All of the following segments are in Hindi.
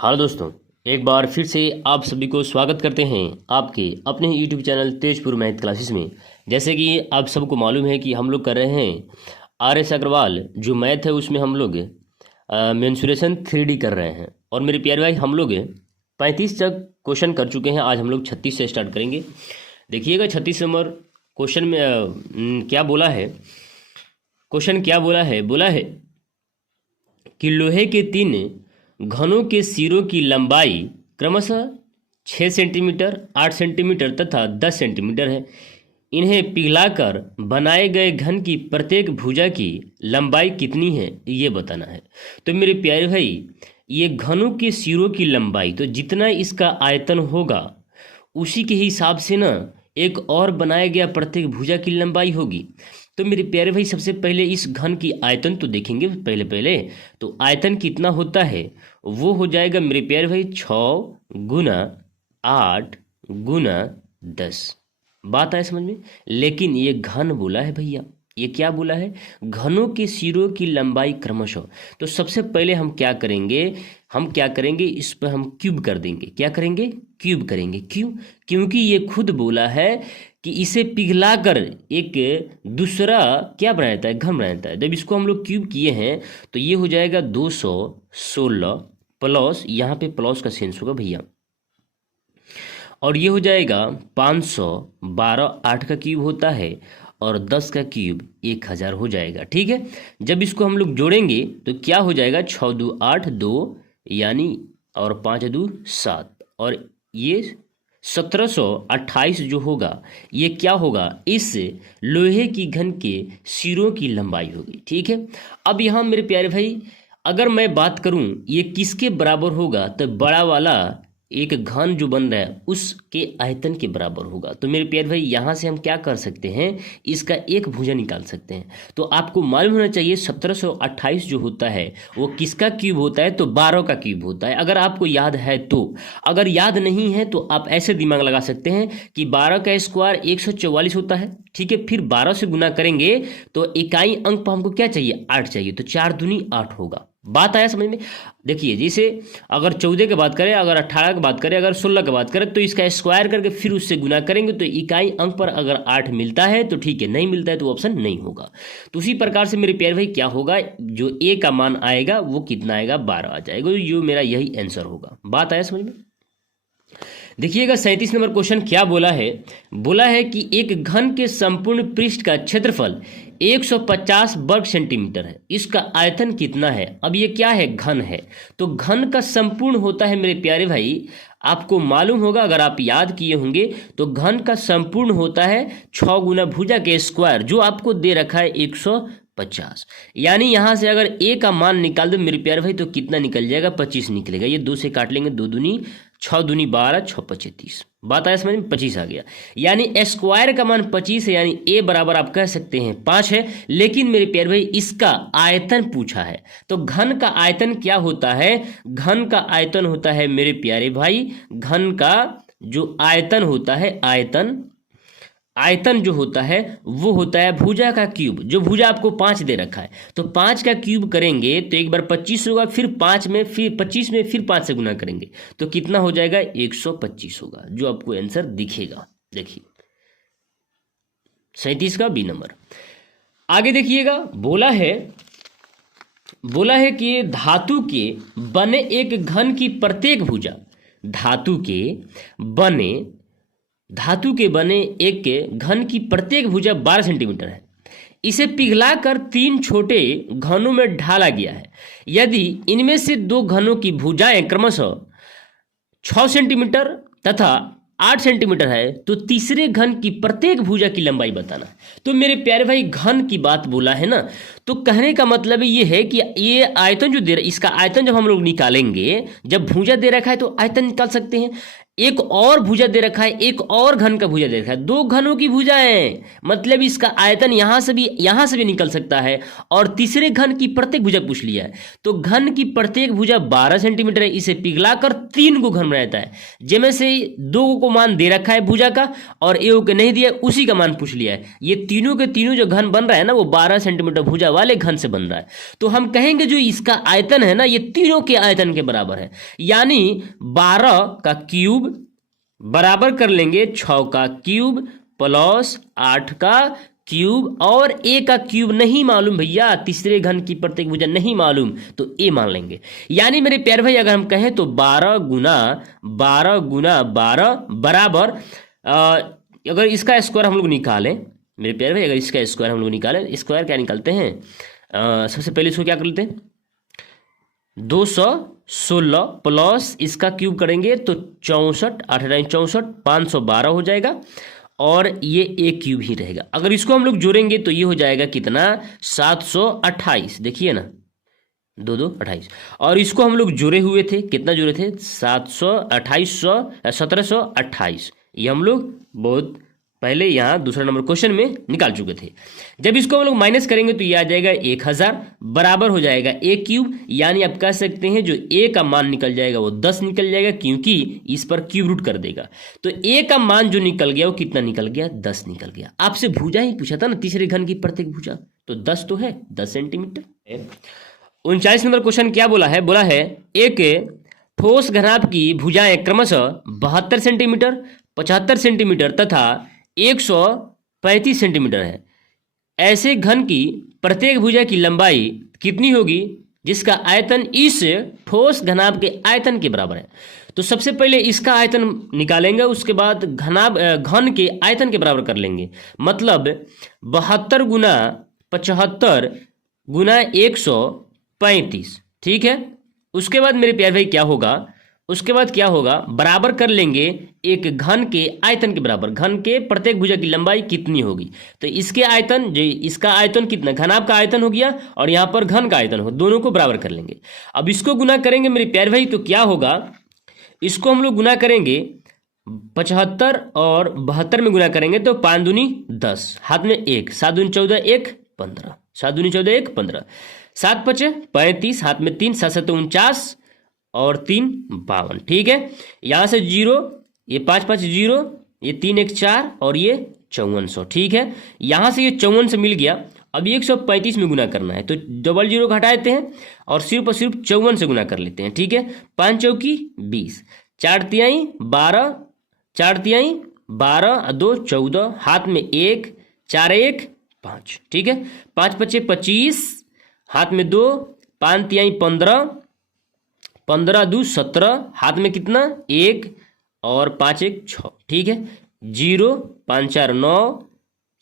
हाँ दोस्तों, एक बार फिर से आप सभी को स्वागत करते हैं आपके अपने YouTube channel Tezpur math classes में। जैसे कि आप सबको मालूम है कि हम लोग कर रहे हैं RS अग्रवाल जो मैथ है उसमें हम लोग मेंसुरेशन 3D कर रहे हैं। और मेरे प्यारे भाई, हम लोग 35 तक क्वेश्चन कर चुके हैं। आज हम लोग 36 से स्टार्ट करेंगे। देखिएगा 36 नंबर क्वेश्चन में क्या बोला है। क्वेश्चन क्या बोला है कि लोहे के 3 घनों के सिरों की लंबाई क्रमशः 6 सेंटीमीटर, 8 सेंटीमीटर तथा 10 सेंटीमीटर है। इन्हें पिघलाकर बनाए गए घन की प्रत्येक भुजा की लंबाई कितनी है, ये बताना है। तो मेरे प्यारे भाई, ये घनों के सिरों की लंबाई, तो जितना इसका आयतन होगा उसी के हिसाब से ना एक और बनाया गया प्रत्येक भुजा की लंबाई होगी। तो मेरे प्यारे भाई, सबसे पहले इस घन की आयतन तो देखेंगे पहले। तो आयतन कितना होता है, वो हो जाएगा मेरे प्यारे भाई 6 गुना 8 गुना 10। बात आए समझ में। लेकिन ये घन बोला है भैया, ये क्या बोला है, घनों के सिरों की लंबाई क्रमशः। तो सबसे पहले हम क्या करेंगे, इस पर हम क्यूब कर देंगे। क्या करेंगे, क्यूब करेंगे। क्यों? क्योंकि ये खुद बोला है कि इसे पिघलाकर एक दूसरा क्या बनाता है, घन बनाता है। जब इसको हम लोग क्यूब किए हैं तो ये हो जाएगा 216 प्लस, यहाँ पे प्लस का सेंस होगा भैया, और ये हो जाएगा 512। 8 का क्यूब होता है और 10 का क्यूब 1000 हो जाएगा। ठीक है। जब इसको हम लोग जोड़ेंगे तो क्या हो जाएगा, 6 2 8 2 यानी, और 5 2 7, और ये 1728 जो होगा ये क्या होगा, इस लोहे की घन के सिरों की लंबाई होगी। ठीक है। अब यहाँ मेरे प्यारे भाई, अगर मैं बात करूं ये किसके बराबर होगा, तो बड़ा वाला एक घन जो बन रहा है उसके आयतन के बराबर होगा। तो मेरे प्यारे भाई, यहाँ से हम क्या कर सकते हैं, इसका एक भुजा निकाल सकते हैं। तो आपको मालूम होना चाहिए 1728 जो होता है वो किसका क्यूब होता है, तो 12 का क्यूब होता है। अगर आपको याद है तो, अगर याद नहीं है तो आप ऐसे दिमाग लगा सकते हैं कि 12 का स्क्वायर 144 होता है। ठीक है। फिर 12 से गुना करेंगे तो इकाई अंक पर हमको क्या चाहिए, 8 चाहिए, तो 4 दूनी 8 होगा। बात आया समझ में। देखिए, जैसे अगर 14 की बात करें, अगर 18 की बात करें, अगर 16 की बात करें, तो इसका स्क्वायर करके फिर उससे गुना करेंगे तो इकाई अंक पर अगर 8 मिलता है तो ठीक है, नहीं मिलता है तो ऑप्शन नहीं होगा। तो उसी प्रकार से मेरे प्यारे भाई क्या होगा, जो ए का मान आएगा वो कितना आएगा, 12 आ जाएगा। जो मेरा यही आंसर होगा। बात आया समझ में। देखिएगा 37 नंबर क्वेश्चन क्या बोला है कि एक घन के संपूर्ण पृष्ठ का क्षेत्रफल 150 वर्ग सेंटीमीटर है। इसका आयतन कितना है। अब ये क्या है, घन है। तो घन का संपूर्ण होता है मेरे प्यारे भाई, आपको मालूम होगा, अगर आप याद किए होंगे तो घन का संपूर्ण होता है 6 गुना भुजा के स्क्वायर, जो आपको दे रखा है 150। यानी यहां से अगर ए का मान निकाल दो मेरे प्यारे भाई तो कितना निकल जाएगा, 25 निकलेगा। ये 2 से काट लेंगे, 2 दूनी 6 दूनी 12, 6 25 30। बात आया समझ में, 25 आ गया। यानी स्क्वायर का मान 25 है, यानी ए बराबर आप कह सकते हैं 5 है। लेकिन मेरे प्यारे भाई, इसका आयतन पूछा है। तो घन का आयतन क्या होता है, घन का आयतन होता है मेरे प्यारे भाई, घन का जो आयतन होता है, आयतन जो होता है वो होता है भुजा का क्यूब। जो भुजा आपको 5 दे रखा है, तो 5 का क्यूब करेंगे तो एक बार 25 होगा, फिर 5 में, फिर 25 में, फिर 5 से गुना करेंगे तो कितना हो जाएगा, 125 होगा, जो आपको आंसर दिखेगा। देखिए 37 का बी नंबर। आगे देखिएगा, बोला है कि धातु के बने एक घन की प्रत्येक भुजा, धातु के बने एक घन की प्रत्येक भुजा 12 सेंटीमीटर है। इसे पिघलाकर 3 छोटे घनों में ढाला गया है। यदि इनमें से 2 घनों की भुजाएं क्रमशः 6 सेंटीमीटर तथा 8 सेंटीमीटर है तो तीसरे घन की प्रत्येक भुजा की लंबाई बताना। तो मेरे प्यारे भाई, घन की बात बोला है ना, तो कहने का मतलब ये है कि ये आयतन जो दे रहा है, इसका आयतन जब हम लोग निकालेंगे, जब भुजा दे रखा है तो आयतन निकाल सकते हैं। एक और भुजा दे रखा है, एक और घन का भुजा दे रखा है, दो घनों की भुजा है, मतलब इसका आयतन यहां से भी निकल सकता है। और तीसरे घन की प्रत्येक भुजा पूछ लिया है, तो घन की प्रत्येक भुजा 12 सेंटीमीटर है, इसे पिघलाकर 3 को घन बनाता है, जिनमें से 2 को मान दे रखा है भुजा का और एक को नहीं दिया, उसी का मान पूछ लिया है। ये तीनों के तीनों जो घन बन रहा है ना, वो 12 सेंटीमीटर भुजा वाले घन से बन रहा है। तो हम कहेंगे जो इसका आयतन है ना, ये तीनों के आयतन के बराबर है, यानी 12 का क्यूब बराबर कर लेंगे 6 का क्यूब प्लस 8 का क्यूब, और ए का क्यूब नहीं मालूम भैया, तीसरे घन की प्रत्येक भुजा नहीं मालूम, तो ए मान लेंगे। यानी मेरे प्यारे भाई अगर हम कहें तो 12 गुना 12 बराबर अगर इसका स्क्वायर हम लोग निकालें मेरे प्यारे भाई, अगर इसका स्क्वायर हम लोग निकालें, स्क्वायर क्या निकालते हैं, सबसे पहले इसको क्या कर लेते हैं, 216 प्लस इसका क्यूब करेंगे तो 64, 8×64 512 हो जाएगा, और ये ए क्यूब ही रहेगा। अगर इसको हम लोग जोड़ेंगे तो ये हो जाएगा कितना, 728, देखिए ना, 2 2 28, और इसको हम लोग जोड़े हुए थे, कितना जोड़े थे, 1728, ये हम लोग बहुत पहले यहाँ दूसरा नंबर क्वेश्चन में निकाल चुके थे। जब इसको हम लोग माइनस करेंगे तो ये आ जाएगा 1000 बराबर हो जाएगा ए क्यूब, यानी आप कह सकते हैं जो ए का मान निकल जाएगा वो 10 निकल जाएगा, क्योंकि इस पर क्यूब रूट कर देगा। तो ए का मान जो निकल गया वो कितना निकल गया, 10 निकल गया। आपसे भुजा ही पूछा था ना, तीसरे घन की प्रत्येक भुजा, तो 10 तो है, 10 सेंटीमीटर। 39 नंबर क्वेश्चन क्या बोला है, बोला है एक ठोस घनाभ की भुजाएं क्रमशः 72 सेंटीमीटर, 75 सेंटीमीटर तथा 135 सेंटीमीटर है। ऐसे घन की प्रत्येक भुजा की लंबाई कितनी होगी जिसका आयतन इस ठोस घनाभ के आयतन के बराबर है। तो सबसे पहले इसका आयतन निकालेंगे, उसके बाद घन के आयतन के बराबर कर लेंगे, मतलब 72 गुना 75 गुना 135, ठीक है। उसके बाद मेरे प्यारे भाई क्या होगा, उसके बाद क्या होगा, बराबर कर लेंगे एक घन के आयतन के बराबर, घन के प्रत्येक भुजा की लंबाई कितनी होगी। तो इसके आयतन जो इसका आयतन कितना, घनाभ का आयतन हो गया और यहाँ पर घन का आयतन हो, दोनों को बराबर कर लेंगे। अब इसको गुना करेंगे मेरे प्यारे भाई, तो क्या होगा, इसको हम लोग गुना करेंगे 75 और 72 में गुना करेंगे तो 5 दूनी 10, हाथ में 1, 7 दूनी 14, 1 15, 7 दूनी 14, 1 15, 7 5 35, हाथ में 3, 7 7 49 और 3 52, ठीक है। यहाँ से 0, ये 5 5 0, ये 3 1 4 और ये 5400, ठीक है। यहाँ से ये 5400 मिल गया। अब 135 में गुना करना है तो डबल 0 घटा देते हैं और सिर्फ और सिर्फ 54 से गुना कर लेते हैं, ठीक है। 5 चौकी 20, 4 तिहाई 12, 4 तिहाई 12, 2 14, हाथ में 1, 4 1 5, ठीक है। 5 5 25, हाथ में 2, 5 तिहाई 15, 15 2 17, हाथ में कितना 1 और 5 1 6, ठीक है। 0 5 4 9,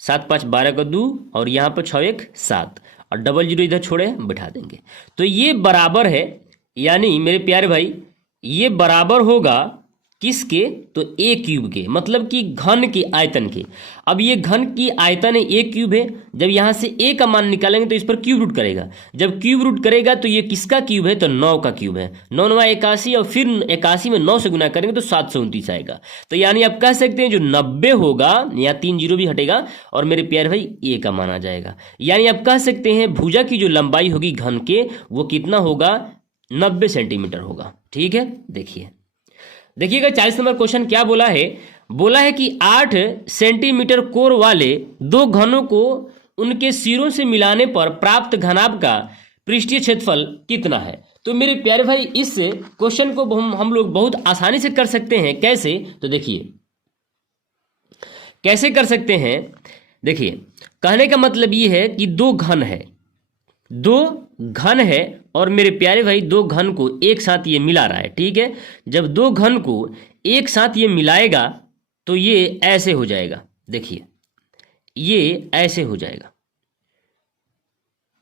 7 5 12 का 2 और यहाँ पर 6 1 7 और डबल 0 इधर छोड़े बिठा देंगे तो ये बराबर है, यानी मेरे प्यारे भाई ये बराबर होगा किसके, तो ए क्यूब के, मतलब कि घन के आयतन के। अब ये घन की आयतन है ए क्यूब है, जब यहाँ से ए का मान निकालेंगे तो इस पर क्यूब रूट करेगा, जब क्यूब रूट करेगा तो ये किसका क्यूब है, तो 9 का क्यूब है। 9 9 81 और फिर 81 में 9 से गुना करेंगे तो 729 आएगा। तो यानी आप कह सकते हैं जो 90 होगा, यहाँ 3 0 भी हटेगा और मेरे प्यारे भाई ए का मान आ जाएगा। यानी आप कह सकते हैं भुजा की जो लंबाई होगी घन के वो कितना होगा, 90 सेंटीमीटर होगा, ठीक है। देखिएगा 40 नंबर क्वेश्चन क्या बोला है, बोला है कि 8 सेंटीमीटर कोर वाले दो घनों को उनके सिरों से मिलाने पर प्राप्त घनाभ का पृष्ठीय क्षेत्रफल कितना है। तो मेरे प्यारे भाई इस क्वेश्चन को हम लोग बहुत आसानी से कर सकते हैं। कैसे, तो देखिए कैसे कर सकते हैं। देखिए कहने का मतलब ये है कि दो घन है और मेरे प्यारे भाई दो घन को एक साथ ये मिला रहा है, ठीक है। जब दो घन को एक साथ ये मिलाएगा तो ये ऐसे हो जाएगा, देखिए ये ऐसे हो जाएगा,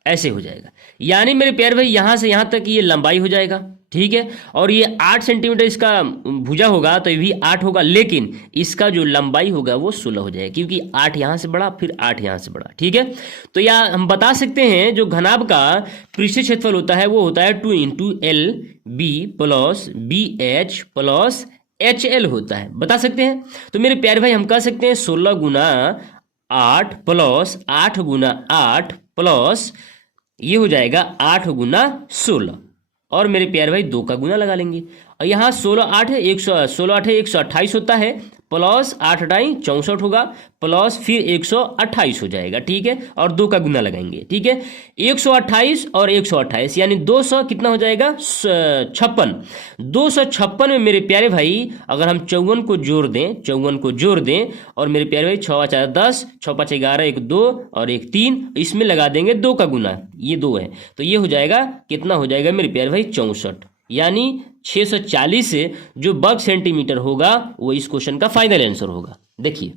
ऐसे हो जाएगा। यानी मेरे प्यारे भाई यहाँ से यहाँ तक ये लंबाई हो जाएगा, ठीक है। और ये 8 सेंटीमीटर इसका भुजा होगा तो ये भी 8 होगा, लेकिन इसका जो लंबाई होगा वो 16 हो जाएगा, क्योंकि 8 यहाँ से बढ़ा फिर 8 यहाँ से बढ़ा, ठीक है। तो या हम बता सकते हैं जो घनाभ का पृष्ठीय क्षेत्रफल होता है वो होता है 2 × LB + BH + HL होता है, बता सकते हैं। तो मेरे प्यारे भाई हम कह सकते हैं 16 गुना 8 प्लस 8 गुना 8 प्लस ये हो जाएगा 8 गुना 16। और मेरे प्यारे भाई 2 का गुना लगा लेंगे। और यहाँ 16 8 है 128 होता है, प्लस 8 डाई 64 होगा, प्लस फिर 128 हो जाएगा, ठीक है। और 2 का गुना लगाएंगे, ठीक है। 128 और 128 यानी 200 कितना हो जाएगा 56। 256 में मेरे प्यारे भाई अगर हम 54 को जोड़ दें, 54 को जोड़ दें, और मेरे प्यारे भाई 6 4 10, 6 5 11, 1 2 और 1 3, इसमें लगा देंगे 2 का गुना, ये 2 है, तो ये हो जाएगा कितना हो जाएगा मेरे प्यारे भाई 64। यानी 640 जो वर्ग सेंटीमीटर होगा वो इस क्वेश्चन का फाइनल आंसर होगा। देखिए